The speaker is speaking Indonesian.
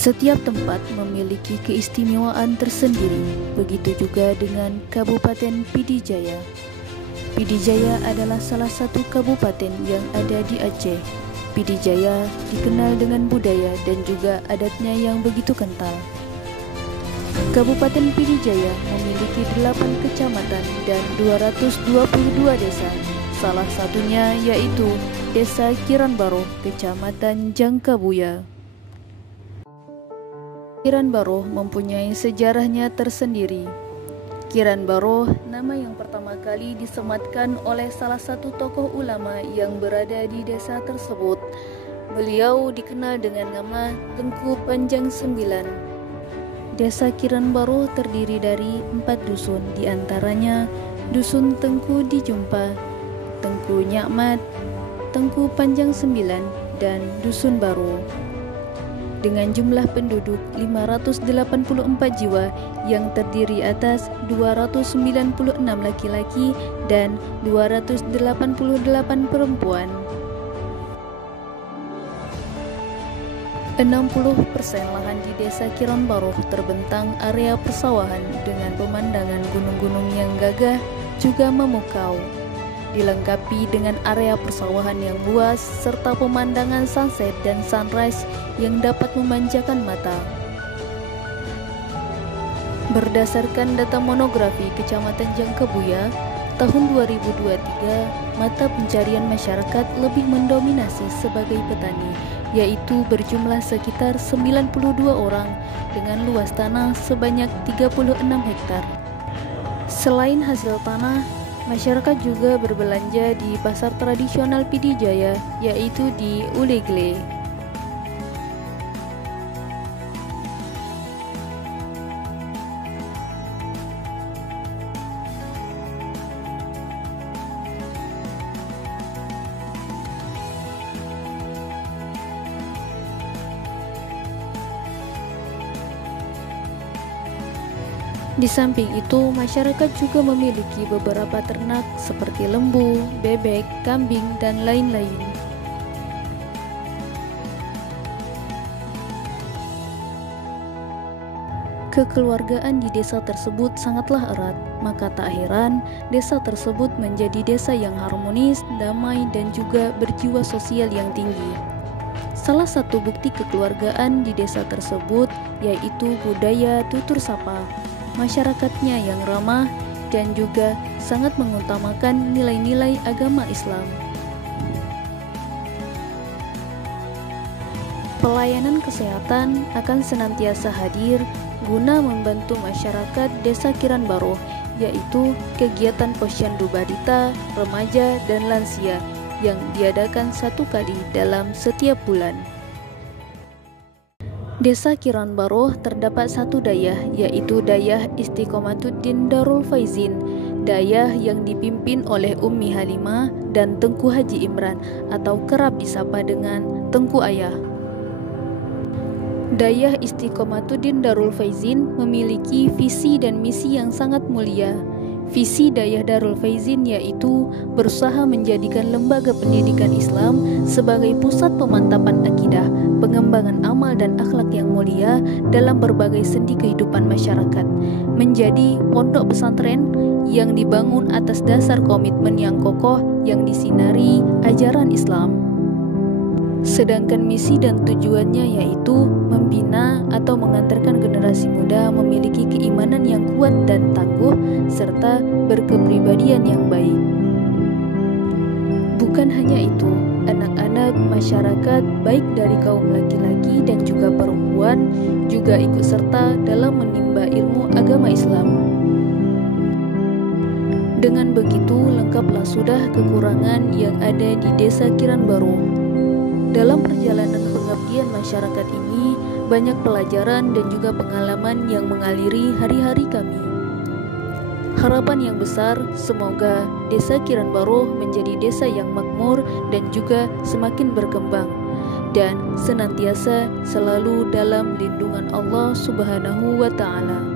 Setiap tempat memiliki keistimewaan tersendiri, begitu juga dengan Kabupaten Pidijaya. Pidijaya adalah salah satu kabupaten yang ada di Aceh. Pidijaya dikenal dengan budaya dan juga adatnya yang begitu kental. Kabupaten Pidijaya memiliki 8 kecamatan dan 222 desa. Salah satunya yaitu Desa Kiranbaroh, Kecamatan Jangkabuya. Kiranbaroh mempunyai sejarahnya tersendiri. Kiranbaroh nama yang pertama kali disematkan oleh salah satu tokoh ulama yang berada di desa tersebut. Beliau dikenal dengan nama Tengku Panjang Sembilan. Desa Kiranbaroh terdiri dari 4 dusun, diantaranya Dusun Tengku Dijumpa, Tengku Nyakmat, Tengku Panjang Sembilan, dan Dusun Baru. Dengan jumlah penduduk 584 jiwa yang terdiri atas 296 laki-laki dan 288 perempuan. 60% lahan di Desa Kiranbaroh terbentang area persawahan dengan pemandangan gunung-gunung yang gagah juga memukau. Dilengkapi dengan area persawahan yang luas serta pemandangan sunset dan sunrise yang dapat memanjakan mata. Berdasarkan data monografi Kecamatan Jangkabuya, tahun 2023, mata pencarian masyarakat lebih mendominasi sebagai petani, yaitu berjumlah sekitar 92 orang dengan luas tanah sebanyak 36 hektar. Selain hasil tanah, masyarakat juga berbelanja di pasar tradisional Pidijaya, yaitu di Ulegle. Di samping itu, masyarakat juga memiliki beberapa ternak seperti lembu, bebek, kambing, dan lain-lain. Kekeluargaan di desa tersebut sangatlah erat, maka tak heran desa tersebut menjadi desa yang harmonis, damai, dan juga berjiwa sosial yang tinggi. Salah satu bukti kekeluargaan di desa tersebut yaitu budaya tutur sapa. Masyarakatnya yang ramah dan juga sangat mengutamakan nilai-nilai agama Islam. Pelayanan kesehatan akan senantiasa hadir guna membantu masyarakat Desa Kiranbaroh, yaitu kegiatan posyandu balita, remaja, dan lansia yang diadakan 1 kali dalam setiap bulan. Desa Kiranbaroh terdapat 1 dayah, yaitu Dayah Istiqomatuddin Darul Faizin, dayah yang dipimpin oleh Ummi Halimah dan Tengku Haji Imran atau kerap disapa dengan Tengku Ayah. Dayah Istiqomatuddin Darul Faizin memiliki visi dan misi yang sangat mulia. Visi Dayah Darul Faizin yaitu berusaha menjadikan lembaga pendidikan Islam sebagai pusat pemantapan akidah, pengembangan amal dan akhlak yang mulia dalam berbagai sendi kehidupan masyarakat, menjadi pondok pesantren yang dibangun atas dasar komitmen yang kokoh yang disinari ajaran Islam. Sedangkan misi dan tujuannya yaitu membina atau mengantarkan generasi muda memiliki keimanan yang kuat dan tangguh serta berkepribadian yang baik. Bukan hanya itu, anak-anak masyarakat baik dari kaum laki-laki dan juga perempuan juga ikut serta dalam menimba ilmu agama Islam. Dengan begitu, lengkaplah sudah kekurangan yang ada di Desa Kiranbaroh. Dalam perjalanan pengabdian masyarakat ini, banyak pelajaran dan juga pengalaman yang mengaliri hari-hari kami. Harapan yang besar, semoga Desa Kiranbaroh menjadi desa yang makmur dan juga semakin berkembang, dan senantiasa selalu dalam lindungan Allah Subhanahu wa Ta'ala.